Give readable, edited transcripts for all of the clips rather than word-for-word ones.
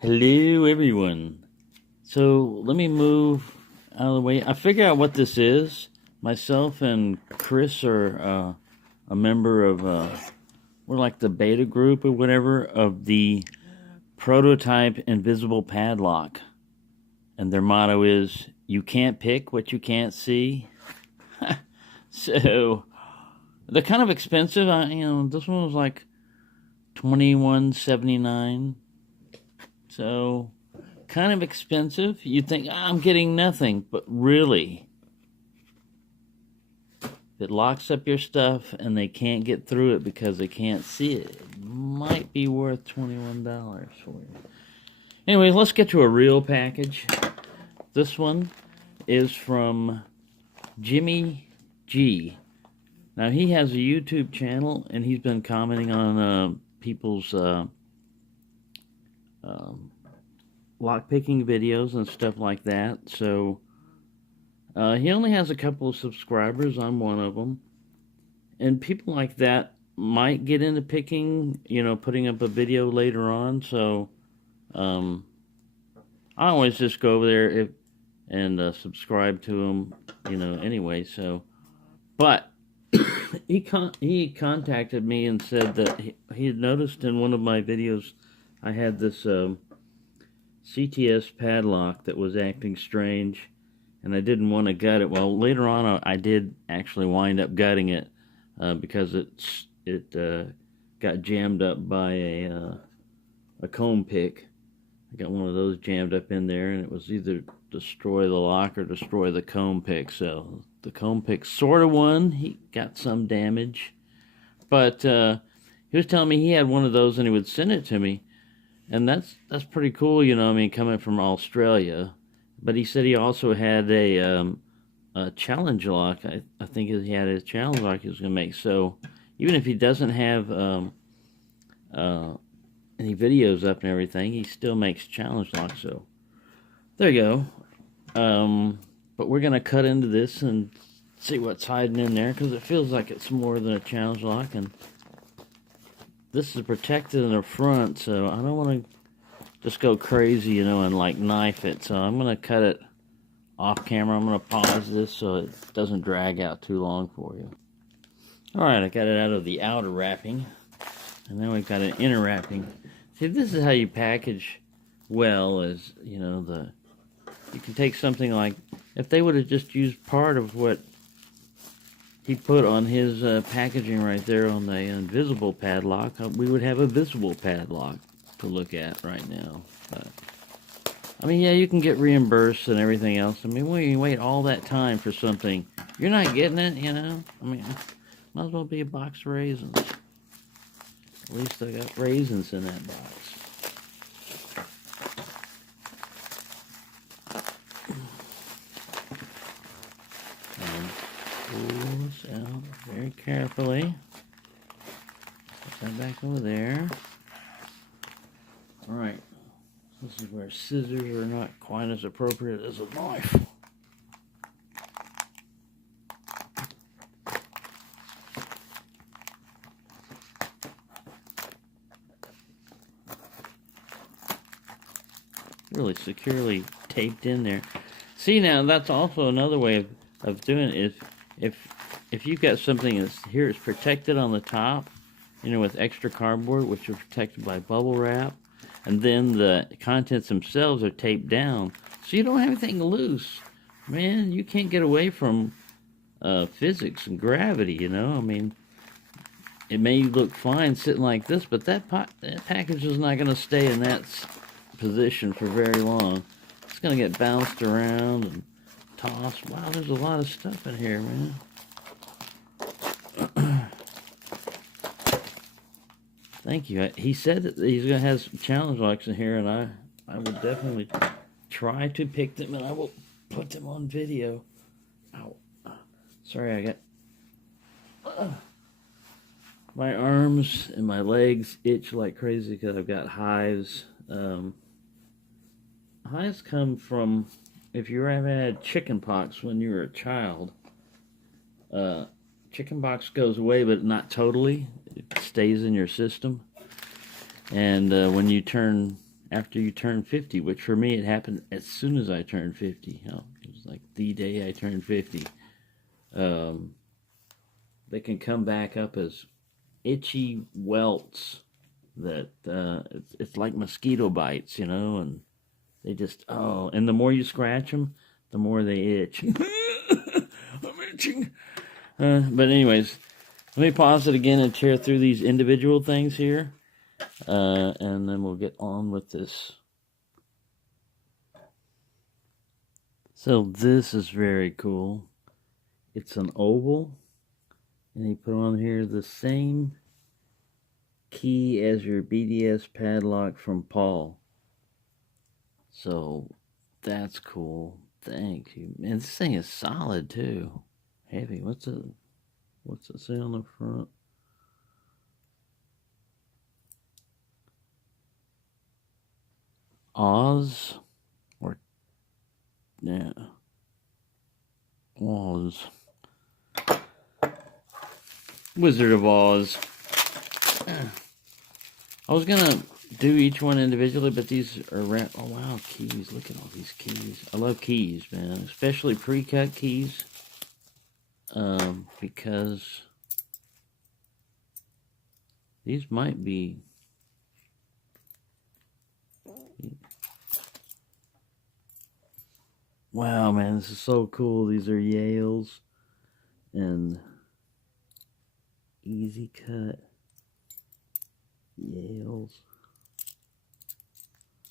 Hello, everyone. So let me move out of the way. I figure out what this is. Myself and Chris are a member of, we're like the beta group or whatever of the Prototype Invisible Padlock. And their motto is, you can't pick what you can't see. So they're kind of expensive. This one was like $21.79. So kind of expensive. You think, I'm getting nothing, but really, it locks up your stuff and they can't get through it because they can't see it. It might be worth $21 for you. Anyways, let's get to a real package. This one is from Jimmy G. Now, he has a YouTube channel and he's been commenting on people's lockpicking videos and stuff like that. So he only has a couple of subscribers. I'm one of them. And people like that might get into picking, putting up a video later on. So I always just go over there and subscribe to him, anyway. So, but he contacted me and said that he had noticed in one of my videos I had this CTS padlock that was acting strange, and I didn't want to gut it. Well, later on, I did actually wind up gutting it because it got jammed up by a comb pick. I got one of those jammed up in there, and it was either destroy the lock or destroy the comb pick. So the comb pick sort of won. He got some damage, but he was telling me he had one of those and he would send it to me. And that's pretty cool, coming from Australia. But he said he also had a challenge lock. I think he had a challenge lock he was going to make. So even if he doesn't have any videos up and everything, he still makes challenge locks. So there you go. But we're going to cut into this and see what's hiding in there, because it feels like it's more than a challenge lock. And this is protected in the front, so I don't want to just go crazy, and like knife it. So I'm going to cut it off camera. I'm going to pause this so it doesn't drag out too long for you. Alright, I got it out of the outer wrapping. And then we've got an inner wrapping. See, this is how you package well, is, you can take something like, if they would have just used part of what he put on his packaging right there on the invisible padlock, we would have a visible padlock to look at right now. But, yeah, you can get reimbursed and everything else. When you wait all that time for something, you're not getting it, might as well be a box of raisins. At least I got raisins in that box. Pull this out very carefully. Put that back over there. Alright. This is where scissors are not quite as appropriate as a knife. Really securely taped in there. See, now that's also another way of doing it. Is if you've got something that's here, it's protected on the top, with extra cardboard, which are protected by bubble wrap, and then the contents themselves are taped down, so you don't have anything loose. Man, you can't get away from physics and gravity. It may look fine sitting like this, but that package is not going to stay in that position for very long. It's going to get bounced around and tossed. Wow, there's a lot of stuff in here, man. Thank you. He said that he's going to have some challenge locks in here, and I will definitely try to pick them, and I will put them on video. Ow. Sorry, I got... my arms and my legs itch like crazy because I've got hives. Hives come from, if you ever had chicken pox when you were a child, chicken pox goes away, but not totally. It stays in your system. And when you turn after you turn 50, which for me it happened as soon as I turned 50. It was like the day I turned 50. They can come back up as itchy welts that it's like mosquito bites, and they just, and the more you scratch them, the more they itch. I'm itching. But anyways, let me pause it again and tear through these individual things here, and then we'll get on with this. So this is very cool. It's an oval, and he put on here the same key as your BDS padlock from Paul. So that's cool. Thank you, man. This thing is solid too. Heavy. What's it say on the front? Oz, or yeah, Oz. Wizard of Oz. I was gonna do each one individually, but these are oh wow, keys. Look at all these keys. I love keys, man, especially pre-cut keys, because these might be wow, man, this is so cool. These are Yales and Easy Cut Yales.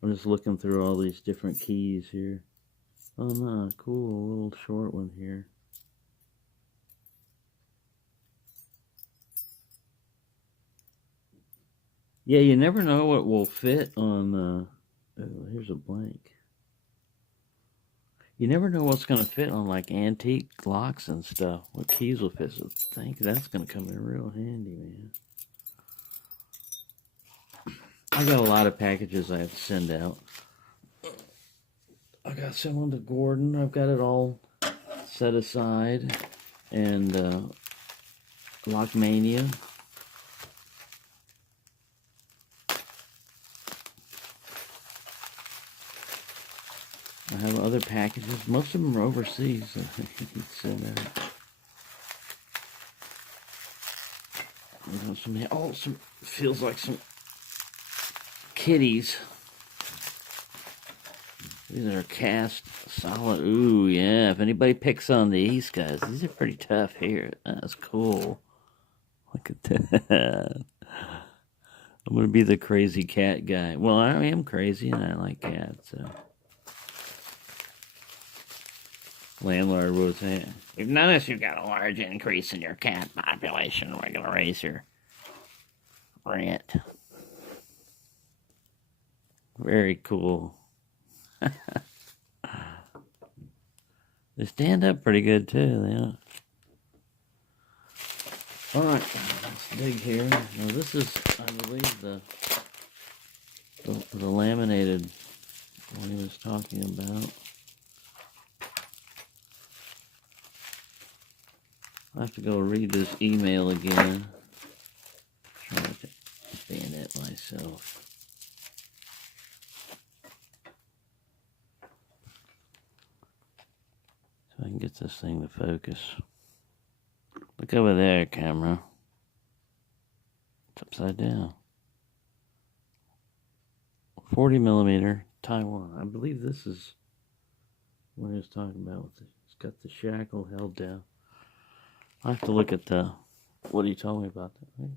I'm just looking through all these different keys here. Oh no, cool, a little short one here. Yeah, you never know what will fit on, oh, here's a blank. You never know what's going to fit on like antique locks and stuff. What keys will fit, so I think that's going to come in real handy, man. I got a lot of packages I have to send out. I got some on to Gordon. I've got it all set aside. And Lockmania. I have other packages. Most of them are overseas. So send out. Some feels like some kitties. These are cast solid. Ooh, yeah. If anybody picks on these guys, these are pretty tough here. That's cool. Look at that. I'm going to be the crazy cat guy. Well, I am crazy and I like cats, so. Landlord was saying, "We've noticed you've got a large increase in your cat population. We're going to raise your rent." Very cool. They stand up pretty good too. Yeah. All right, let's dig here. Now this is, I believe, the laminated one he was talking about. I have to go read this email again. Try to ban it myself. So I can get this thing to focus. Look over there, camera. It's upside down. 40 millimeter Taiwan. I believe this is what he was talking about. It's got the shackle held down. I have to look at what he told me about that.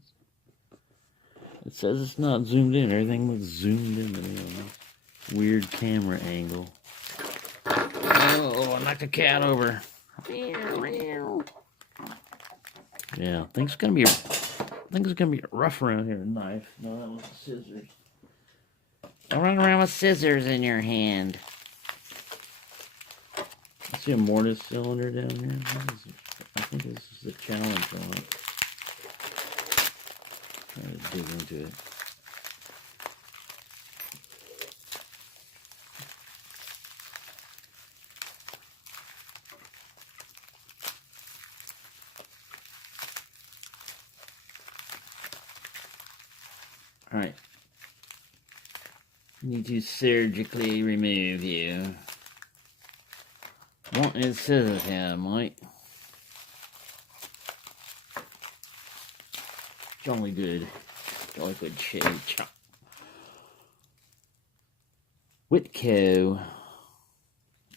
It says it's not zoomed in. Everything looks zoomed in to me on this weird camera angle. Oh, I knocked a cat over. Yeah, things gonna be rough around here. A knife. No, that was scissors. Don't run around with scissors in your hand. I see a mortise cylinder down here. I think this is the challenge on it. Try to dig into it. All right. Need to surgically remove you. What is scissors here, mate? Jolly good. Jolly good shave chop. Whitco.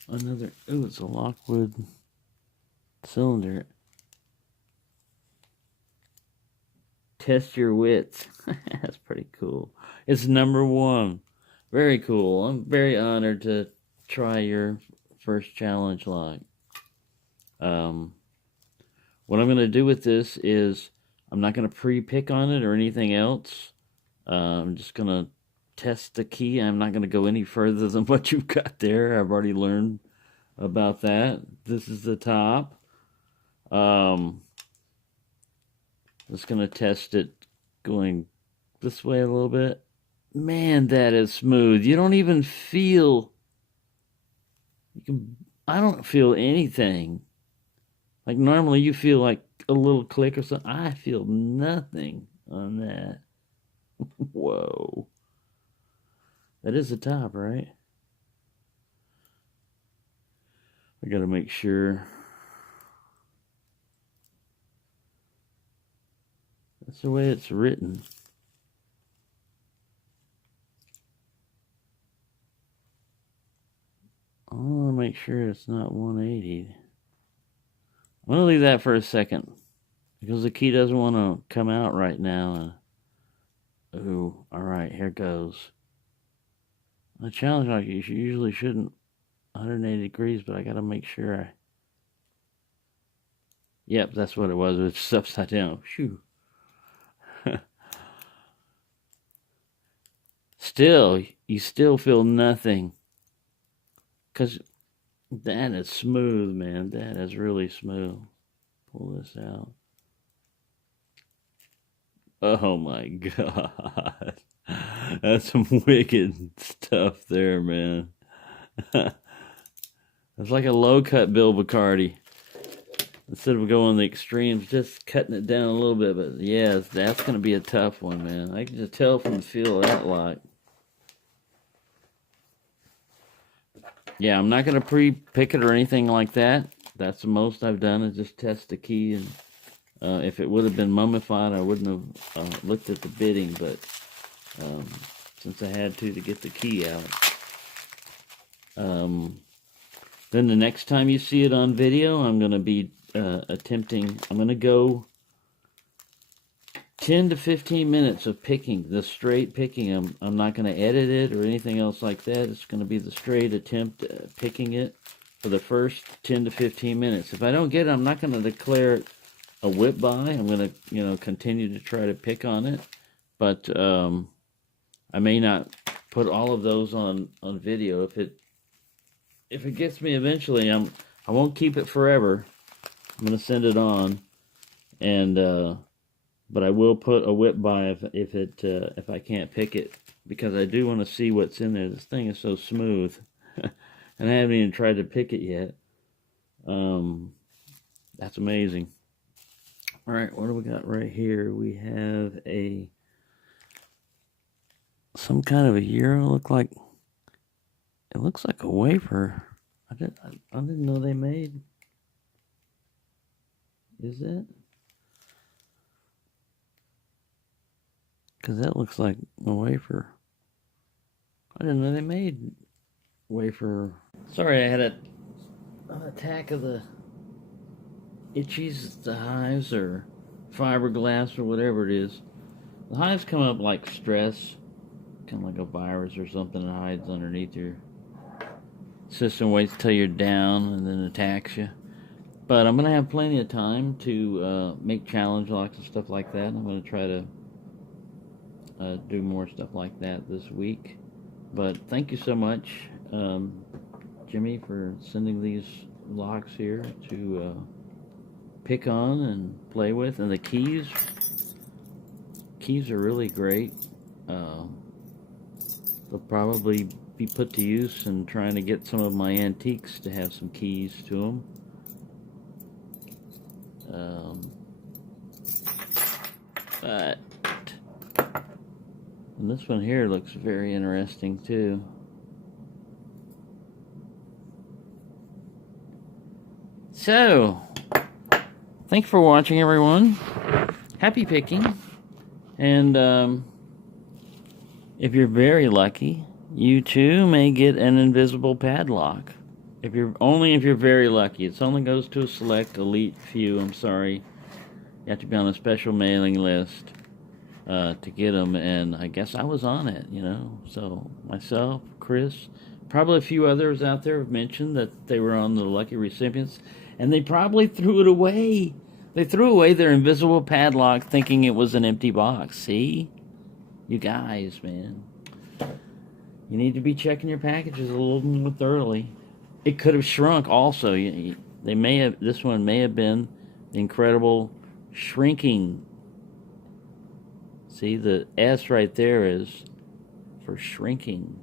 Another, ooh, it's a Lockwood cylinder. Test your wits. That's pretty cool. It's #1. Very cool. I'm very honored to try your first challenge lock. What I'm going to do with this is I'm not going to pre-pick on it or anything else. I'm just going to test the key. I'm not going to go any further than what you've got there. I've already learned about that. This is the top. Just going to test it going this way a little bit. Man, that is smooth. You don't even feel... I don't feel anything. Like normally you feel like a little click or something. I feel nothing on that. Whoa. That is the top, right? I gotta make sure. That's the way it's written. I want to make sure it's not 180. I'm going to leave that for a second because the key doesn't want to come out right now. Ooh, alright, here goes. A challenge like you usually shouldn't 180 degrees, but I got to make sure I... Yep, that's what it was. It's upside down. Phew. Still, you still feel nothing. Because that is smooth, man. That is really smooth. Pull this out. Oh my God. That's some wicked stuff there, man. It's like a low-cut Bill Bacardi. Instead of going the extremes, just cutting it down a little bit. But yeah, that's going to be a tough one, man. I can just tell from the feel of that lock. Yeah, I'm not going to pre-pick it or anything like that. That's the most I've done is just test the key. And if it would have been mummified, I wouldn't have looked at the bitting. But since I had to get the key out. Then the next time you see it on video, I'm going to be I'm going to go 10 to 15 minutes of picking, the straight picking. I'm not going to edit it or anything else like that. It's going to be the straight attempt at picking it for the first 10 to 15 minutes. If I don't get it, I'm not going to declare it a whip by. I'm going to, continue to try to pick on it. But I may not put all of those on video. If it gets me eventually, I won't keep it forever. I'm going to send it on, and but I will put a whip by if I can't pick it, because I do want to see what's in there. This thing is so smooth, and I haven't even tried to pick it yet. That's amazing. All right, what do we got right here? We have some kind of a Euro. It looks like a wafer. I didn't know they made. Is it? Because that looks like a wafer. I didn't know they made wafer. Sorry, I had an attack of the itchies, the hives, or fiberglass, or whatever it is. The hives come up like stress, kind of like a virus or something that hides underneath your system, waits till you're down, and then attacks you. But I'm going to have plenty of time to make challenge locks and stuff like that. I'm going to try to do more stuff like that this week. But thank you so much, Jimmy, for sending these locks here to pick on and play with. And the keys are really great. They'll probably be put to use in trying to get some of my antiques to have some keys to them. But And this one here looks very interesting too. So, thanks for watching, everyone. Happy picking. And if you're very lucky, you too may get an invisible padlock. If you're very lucky. It only goes to a select elite few. I'm sorry. You have to be on a special mailing list to get them, and I guess I was on it, you know. So myself, Chris, probably a few others out there have mentioned that they were on the lucky recipients, and they probably threw it away. They threw away their invisible padlock thinking it was an empty box. See? You guys, man. You need to be checking your packages a little more thoroughly. It could have shrunk also. This one may have been the incredible shrinking. See, the S right there is for shrinking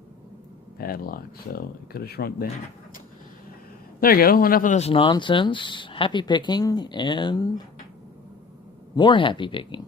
padlock. So it could have shrunk down. There you go. Enough of this nonsense. Happy picking and more happy picking.